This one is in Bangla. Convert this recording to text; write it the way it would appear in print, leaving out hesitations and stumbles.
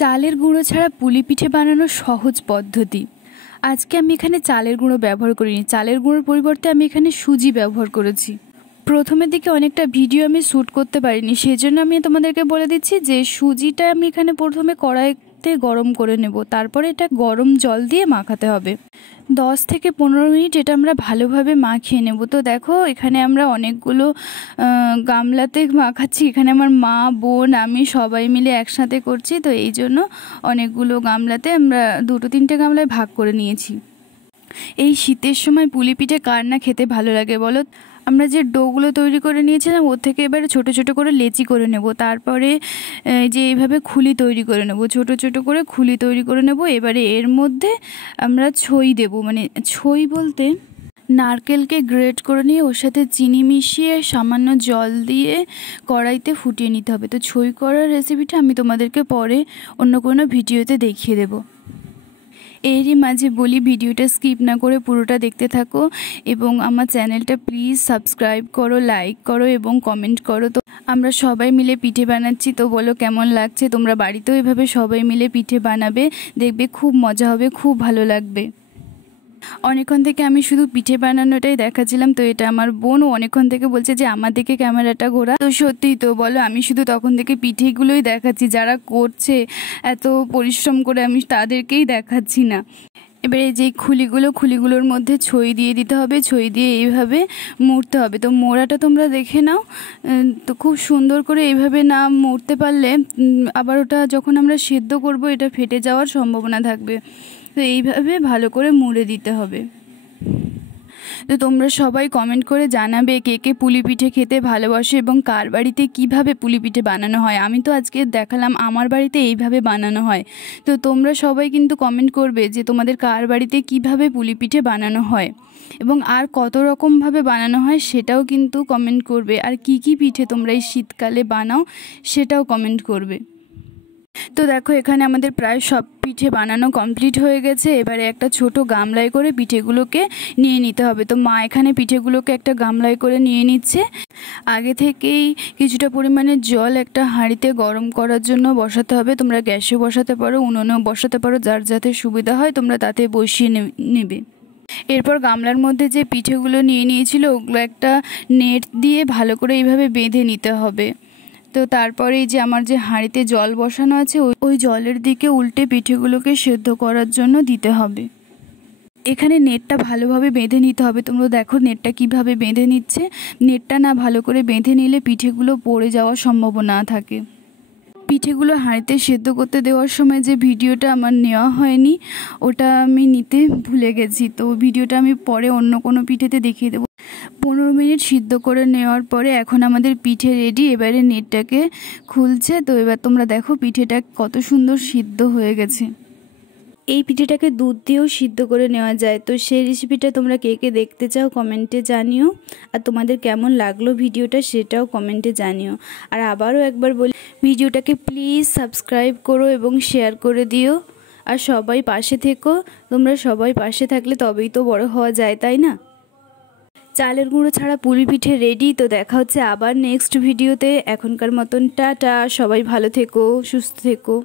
চালের গুঁড়ো ছাড়া পুলি পিঠে বানানোর সহজ পদ্ধতি। আজকে আমি এখানে চালের গুঁড়ো ব্যবহার করিনি, চালের গুঁড়োর পরিবর্তে আমি এখানে সুজি ব্যবহার করেছি। প্রথমের দিকে অনেকটা ভিডিও আমি শ্যুট করতে পারিনি, সেজন্য আমি তোমাদেরকে বলে দিচ্ছি যে সুজিটা আমি এখানে প্রথমে কড়াইতে গরম করে নেব, তারপরে এটা গরম জল দিয়ে মাখাতে হবে। 10 থেকে 15 মিনিট এটা আমরা ভালোভাবে মাখিয়ে নেব। তো দেখো এখানে আমরা অনেকগুলো গামলাতে মাখাচ্ছি, এখানে আমার মা বোন আমি সবাই মিলে একসাথে করছি, তো এই জন্য অনেকগুলো গামলাতে আমরা 2-3টে গামলায় ভাগ করে নিয়েছি। এই শীতের সময় পুলি পিঠে কার না খেতে ভালো লাগে বলো। আমরা যে ডোগুলো তৈরি করে নিয়েছিলাম ওর থেকে এবারে ছোট ছোট করে লেচি করে নেব, তারপরে যে এইভাবে খুলি তৈরি করে নেব, ছোট ছোট করে খুলি তৈরি করে নেব। এবারে এর মধ্যে আমরা ছই দেব, মানে ছই বলতে নারকেলকে গ্রেট করে নিয়ে ওর সাথে চিনি মিশিয়ে সামান্য জল দিয়ে কড়াইতে ফুটিয়ে নিতে হবে। তো ছই করার রেসিপিটা আমি তোমাদেরকে পরে অন্য কোনো ভিডিওতে দেখিয়ে দেবো। এরই মাঝে বলি ভিডিওটা স্কিপ না করে পুরোটা দেখতে থাকো এবং আমার চ্যানেলটা প্লিজ সাবস্ক্রাইব করো, লাইক করো এবং কমেন্ট করো। তো আমরা সবাই মিলে পিঠে বানাচ্ছি, তো বলো কেমন লাগছে। তোমরা বাড়িতেও এভাবে সবাই মিলে পিঠে বানাবে, দেখবে খুব মজা হবে, খুব ভালো লাগবে। অনেকক্ষণ থেকে আমি শুধু পিঠে বানানোটাই দেখাচ্ছিলাম, তো এটা আমার বোন অনেকক্ষণ থেকে বলছে যে আমার দিকে ক্যামেরাটা ঘোরা। তো সত্যিই তো বলো, আমি শুধু তখন থেকে পিঠেগুলোই দেখাচ্ছি, যারা করছে এত পরিশ্রম করে আমি তাদেরকেই দেখাচ্ছি না। এবারে যে খুলিগুলোর মধ্যে ছই দিয়ে দিতে হবে, ছই দিয়ে এইভাবে মুড়তে হবে। তো মোড়াটা তোমরা দেখে নাও, তো খুব সুন্দর করে এইভাবে না মুড়তে পারলে আবার ওটা যখন আমরা সেদ্ধ করব এটা ফেটে যাওয়ার সম্ভাবনা থাকবে। তো এইভাবে ভালো করে মুড়ে দিতে হবে। তো তোমরা সবাই কমেন্ট করে জানাবে কে কে পুলি পিঠে খেতে ভালোবাসে এবং কার বাড়িতে কিভাবে পুলি পিঠে বানানো হয়। আমি তো আজকে দেখালাম আমার বাড়িতে এইভাবে বানানো হয়, তো তোমরা সবাই কিন্তু কমেন্ট করবে যে তোমাদের কার বাড়িতে কিভাবে পুলি পিঠে বানানো হয় এবং আর কত রকমভাবে বানানো হয় সেটাও কিন্তু কমেন্ট করবে। আর কি কি পিঠে তোমরা এই শীতকালে বানাও সেটাও কমেন্ট করবে। তো দেখো এখানে আমাদের প্রায় সব পিঠে বানানো কমপ্লিট হয়ে গেছে। এবারে একটা ছোট গামলায় করে পিঠেগুলোকে নিয়ে নিতে হবে। তো মা এখানে পিঠেগুলোকে একটা গামলায় করে নিয়ে নিচ্ছে। আগে থেকেই কিছুটা পরিমাণে জল একটা হাঁড়িতে গরম করার জন্য বসাতে হবে। তোমরা গ্যাসে বসাতে পারো, উনুনেও বসাতে পারো, যার যাতে সুবিধা হয় তোমরা তাতে বসিয়ে নেবে। এরপর গামলার মধ্যে যে পিঠেগুলো নিয়ে নিয়েছিল ওগুলো একটা নেট দিয়ে ভালো করে এইভাবে বেঁধে নিতে হবে। তো তারপরে এই যে আমার যে হাঁড়িতে জল বসানো আছে ওই জলের দিকে উল্টে পিঠেগুলোকে সেদ্ধ করার জন্য দিতে হবে। এখানে নেটটা ভালোভাবে বেঁধে নিতে হবে। তোমরা দেখো নেটটা কিভাবে বেঁধে নিচ্ছে। নেটটা না ভালো করে বেঁধে নিলে পিঠেগুলো পড়ে যাওয়ার সম্ভাবনা থাকে। পিঠেগুলো হাঁড়িতে সেদ্ধ করতে দেওয়ার সময় যে ভিডিওটা আমার নেওয়া হয়নি ওটা আমি নিতে ভুলে গেছি, তো ভিডিওটা আমি পরে অন্য কোনো পিঠেতে দেখিয়ে দেবো। 15 মিনিট সিদ্ধ করে নেওয়ার পরে এখন আমাদের পিঠে রেডি। এবারে নেটটাকে খুলছে, তো এবার তোমরা দেখো পিঠেটা কত সুন্দর সিদ্ধ হয়ে গেছে। এই পিঠেটাকে দুধ দিয়েও সিদ্ধ করে নেওয়া যায়। তো সেই রেসিপিটা তোমরা কে কে দেখতে চাও কমেন্টে জানিও, আর তোমাদের কেমন লাগলো ভিডিওটা সেটাও কমেন্টে জানিও। আর আবারও একবার বলি ভিডিওটাকে প্লিজ সাবস্ক্রাইব করো এবং শেয়ার করে দিও, আর সবাই পাশে থেকো। তোমরা সবাই পাশে থাকলে তবেই তো বড় হওয়া যায়, তাই না? চালের গুঁড়ো ছাড়া পুলি পিঠে রেডি। তো দেখা হচ্ছে আবার নেক্সট ভিডিওতে। এখনকার মতন টাটা, সবাই ভালো থেকো, সুস্থ থেকো।